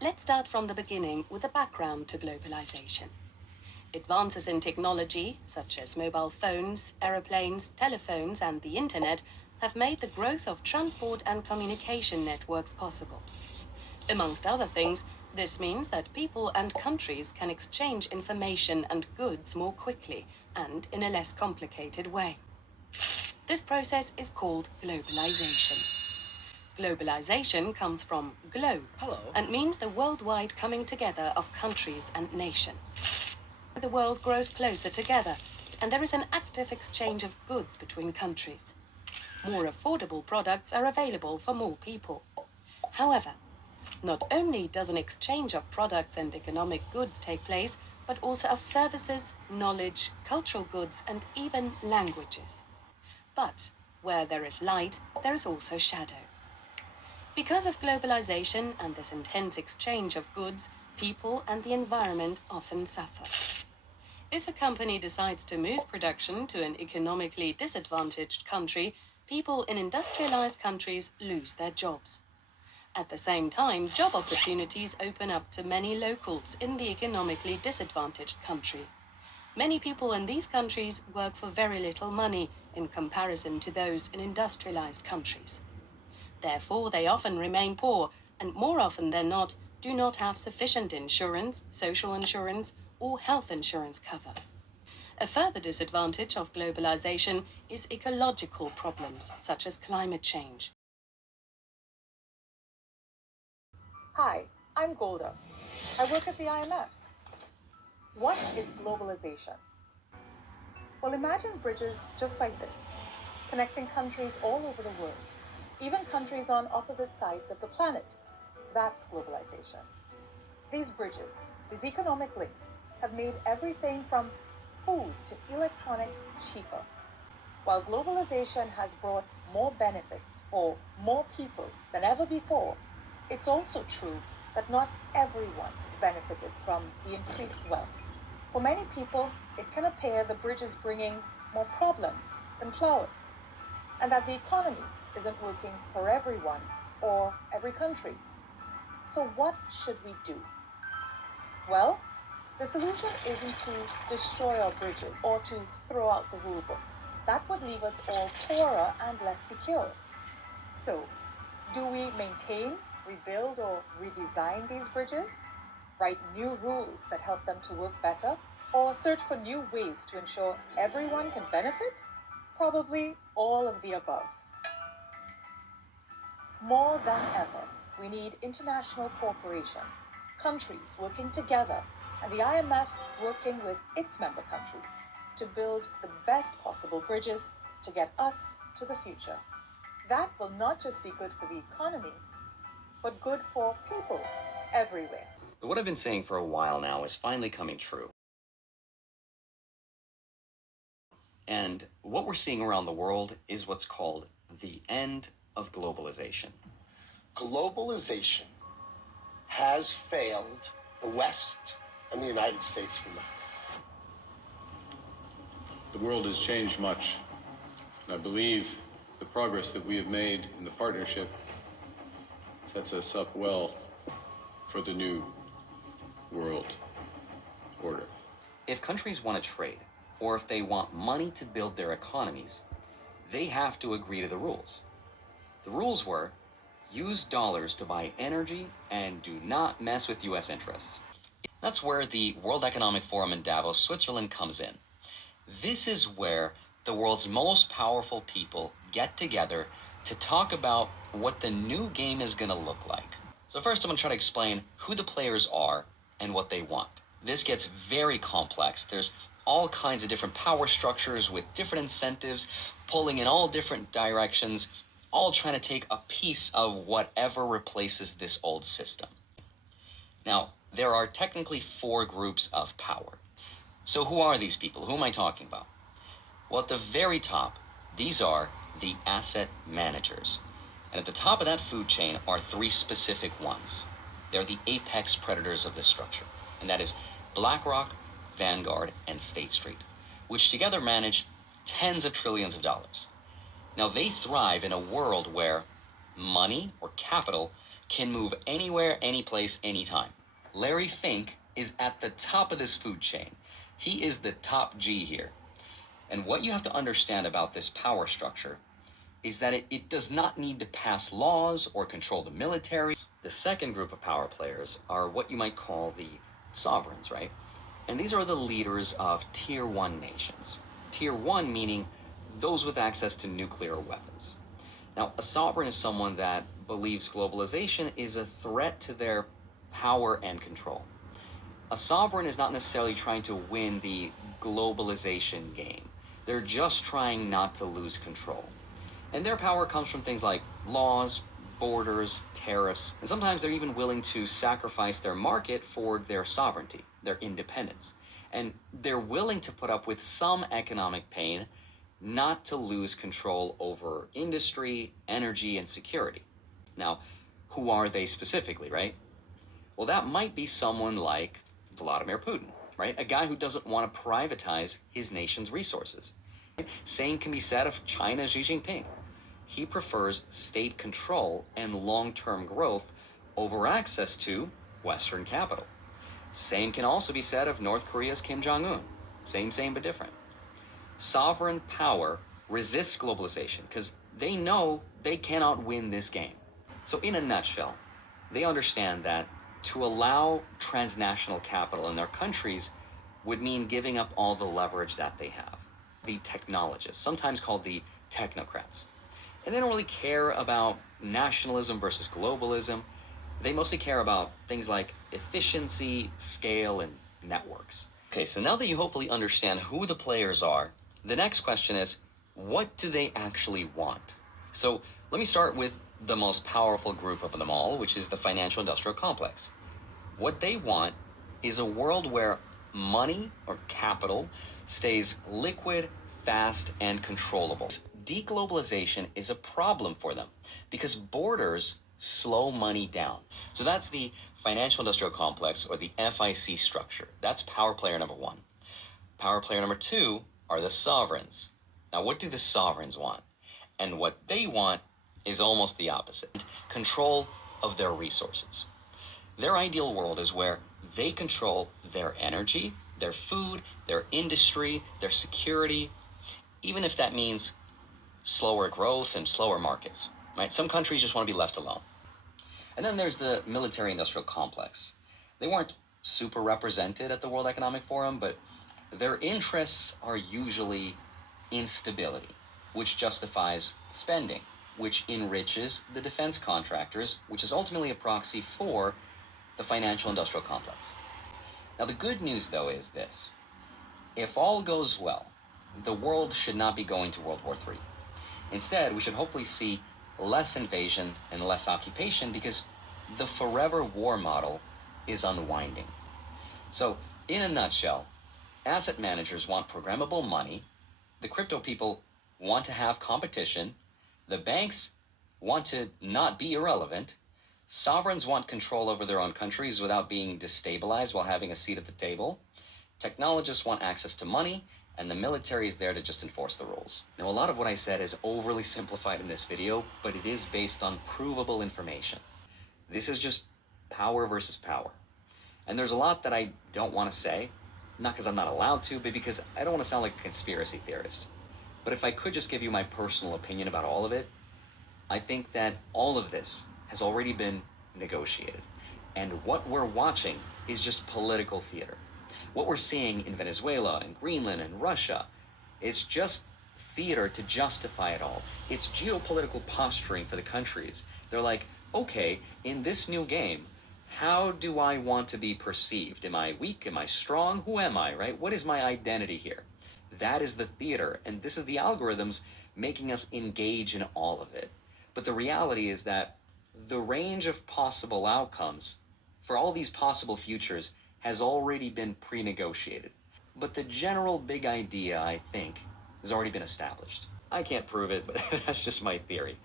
Let's start from the beginning with the background to globalization. Advances in technology, such as mobile phones, aeroplanes, telephones, and the internet, have made the growth of transport and communication networks possible. Amongst other things, this means that people and countries can exchange information and goods more quickly and in a less complicated way. This process is called globalization. Globalization comes from globe and means the worldwide coming together of countries and nations. The world grows closer together, and there is an active exchange of goods between countries. More affordable products are available for more people. However, not only does an exchange of products and economic goods take place, but also of services, knowledge, cultural goods, and even languages. But where there is light, there is also shadow. Because of globalization and this intense exchange of goods, people and the environment often suffer. If a company decides to move production to an economically disadvantaged country, people in industrialized countries lose their jobs. At the same time, job opportunities open up to many locals in the economically disadvantaged country. Many people in these countries work for very little money in comparison to those in industrialized countries. Therefore, they often remain poor and more often than not do not have sufficient insurance, social insurance, or health insurance cover. A further disadvantage of globalization is ecological problems such as climate change. Hi, I'm Golda. I work at the IMF. What is globalization? Well, imagine bridges just like this, connecting countries all over the world, even countries on opposite sides of the planet. That's globalization. These bridges, these economic links, have made everything from food to electronics cheaper. While globalization has brought more benefits for more people than ever before, it's also true that not everyone has benefited from the increased wealth. For many people, it can appear the bridge is bringing more problems than flowers, and that the economy isn't working for everyone or every country. So what should we do? Well, the solution isn't to destroy our bridges or to throw out the rule book. That would leave us all poorer and less secure. So, do we maintain, rebuild, or redesign these bridges? Write new rules that help them to work better? Or search for new ways to ensure everyone can benefit? Probably all of the above. More than ever, we need international cooperation, countries working together, and the IMF working with its member countries to build the best possible bridges to get us to the future. That will not just be good for the economy, but good for people everywhere. What I've been saying for a while now is finally coming true. And what we're seeing around the world is what's called the end of globalization. Globalization has failed the West and the United States of America. The world has changed much. And I believe the progress that we have made in the partnership sets us up well for the new world order. If countries want to trade, or if they want money to build their economies, they have to agree to the rules. The rules were, use dollars to buy energy and do not mess with US interests. That's where the World Economic Forum in Davos, Switzerland comes in. This is where the world's most powerful people get together to talk about what the new game is going to look like. So first I'm going to try to explain who the players are and what they want. This gets very complex. There's all kinds of different power structures with different incentives pulling in all different directions, all trying to take a piece of whatever replaces this old system. Now, there are technically 4 groups of power. So who are these people? Who am I talking about? Well, at the very top, these are the asset managers. And at the top of that food chain are 3 specific ones. They're the apex predators of this structure. And that is BlackRock, Vanguard, and State Street, which together manage tens of trillions of dollars. Now, they thrive in a world where money or capital can move anywhere, anyplace, anytime. Larry Fink is at the top of this food chain. He is the top G here. And what you have to understand about this power structure is that it does not need to pass laws or control the military. The second group of power players are what you might call the sovereigns, right? And these are the leaders of Tier 1 nations. Tier 1 meaning those with access to nuclear weapons. Now, a sovereign is someone that believes globalization is a threat to their power and control. A sovereign is not necessarily trying to win the globalization game. They're just trying not to lose control. And their power comes from things like laws, borders, tariffs, and sometimes they're even willing to sacrifice their market for their sovereignty, their independence. And they're willing to put up with some economic pain not to lose control over industry, energy, and security. Now, who are they specifically, right? Well, that might be someone like Vladimir Putin, right? A guy who doesn't want to privatize his nation's resources. Same can be said of China's Xi Jinping. He prefers state control and long-term growth over access to Western capital. Same can also be said of North Korea's Kim Jong-un. Same but different. Sovereign power resists globalization because they know they cannot win this game. So in a nutshell, they understand that to allow transnational capital in their countries would mean giving up all the leverage that they have. The technologists, sometimes called the technocrats. And they don't really care about nationalism versus globalism. They mostly care about things like efficiency, scale, and networks. Okay, so now that you hopefully understand who the players are, the next question is, what do they actually want? So let me start with the most powerful group of them all, which is the financial industrial complex. What they want is a world where money or capital stays liquid, fast, and controllable. Deglobalization is a problem for them because borders slow money down. So that's the financial industrial complex, or the FIC structure. That's power player number one. Power player number two are the sovereigns. Now, what do the sovereigns want? And what they want is almost the opposite: control of their resources. Their ideal world is where they control their energy, their food, their industry, their security, even if that means slower growth and slower markets, right? Some countries just want to be left alone. And then there's the military industrial complex. They weren't super represented at the World Economic Forum, but their interests are usually instability, which justifies spending, which enriches the defense contractors, which is ultimately a proxy for the financial industrial complex. Now, the good news, though, is this. If all goes well, the world should not be going to World War III. Instead, we should hopefully see less invasion and less occupation because the forever war model is unwinding. So, in a nutshell, asset managers want programmable money, the crypto people want to have competition, the banks want to not be irrelevant, sovereigns want control over their own countries without being destabilized while having a seat at the table, technologists want access to money, and the military is there to just enforce the rules. Now, a lot of what I said is overly simplified in this video, but it is based on provable information. This is just power versus power. And there's a lot that I don't want to say, not because I'm not allowed to, but because I don't want to sound like a conspiracy theorist. But if I could just give you my personal opinion about all of it, I think that all of this has already been negotiated. And what we're watching is just political theater. What we're seeing in Venezuela and Greenland and Russia, it's just theater to justify it all. It's geopolitical posturing for the countries. They're like, okay, in this new game, how do I want to be perceived? Am I weak? Am I strong? Who am I, right? What is my identity here? That is the theater, and this is the algorithms making us engage in all of it. But the reality is that the range of possible outcomes for all these possible futures has already been pre-negotiated. But the general big idea, I think, has already been established. I can't prove it, but that's just my theory.